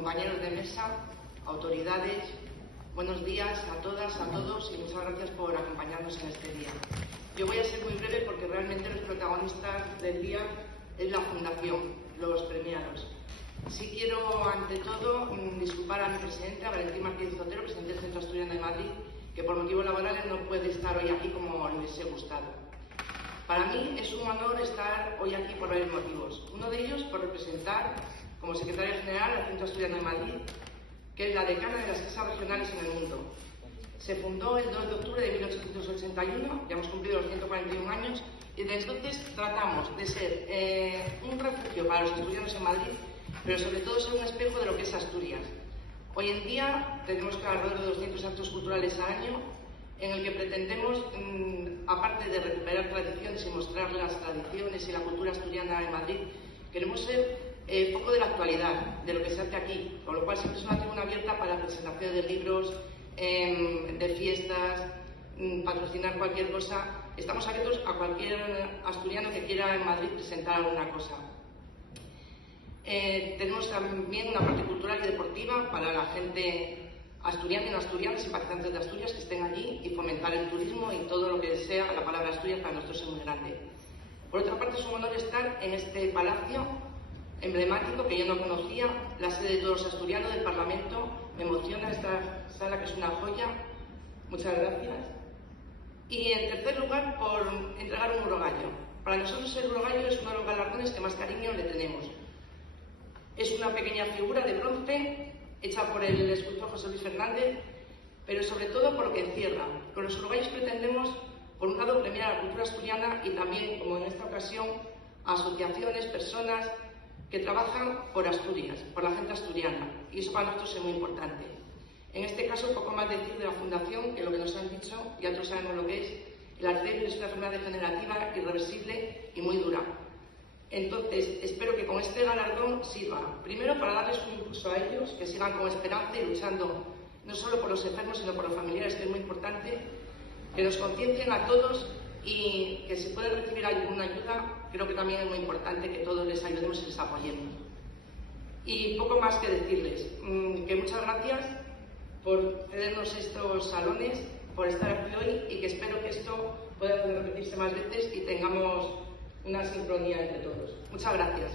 compañeros de mesa, autoridades, buenos días a todas, a todos y muchas gracias por acompañarnos en este día. Yo voy a ser muy breve porque realmente los protagonistas del día es la Fundación, los premiados. Sí quiero, ante todo, disculpar a mi presidente, a Valentín Martínez Otero, presidente del Centro Asturiano de Madrid, que por motivos laborales no puede estar hoy aquí como le hubiese gustado. Para mí es un honor estar hoy aquí por varios motivos. Uno de ellos por representar como secretaria general al Centro Asturiano de Madrid, que es la decana de las casas regionales en el mundo. Se fundó el 2 de octubre de 1881, ya hemos cumplido los 141 años, y desde entonces tratamos de ser un refugio para los asturianos en Madrid, pero sobre todo ser un espejo de lo que es Asturias. Hoy en día tenemos alrededor de 200 actos culturales al año, en el que pretendemos, aparte de recuperar tradiciones y mostrar las tradiciones y la cultura asturiana en Madrid, queremos ser foco de la actualidad, de lo que se hace aquí, con lo cual siempre es una tribuna abierta para la presentación de libros, de fiestas, patrocinar cualquier cosa. Estamos abiertos a cualquier asturiano que quiera en Madrid presentar alguna cosa. Tenemos también una parte cultural y deportiva para la gente asturiana y no asturiana, simpatizantes de Asturias que estén allí, y fomentar el turismo y todo lo que sea. La palabra Asturias para nosotros es muy grande. Por otra parte, es un honor estar en este palacio emblemático que yo no conocía, la sede de todos los asturianos del Parlamento. Me emociona esta sala, que es una joya. Muchas gracias. Y en tercer lugar, por entregar un urogallo. Para nosotros el urogallo es uno de los galardones que más cariño le tenemos. Es una pequeña figura de bronce hecha por el escultor José Luis Fernández, pero sobre todo por lo que encierra. Con los urogallos pretendemos, por un lado, premiar a la cultura asturiana y también, como en esta ocasión, a asociaciones, personas que trabajan por Asturias, por la gente asturiana, y eso para nosotros es muy importante. En este caso, un poco más decir de la Fundación, que lo que nos han dicho, ya todos sabemos lo que es. El Alzheimer es una enfermedad degenerativa, irreversible y muy dura. Entonces, espero que con este galardón sirva, primero, para darles un impulso a ellos, que sigan con esperanza y luchando no solo por los enfermos, sino por los familiares, que es muy importante, que nos conciencien a todos, y que si pueden recibir alguna ayuda, creo que también es muy importante que todos les ayudemos y les apoyemos. Y poco más que decirles, que muchas gracias por cedernos estos salones, por estar aquí hoy, y que espero que esto pueda repetirse más veces y tengamos una sincronía entre todos. Muchas gracias.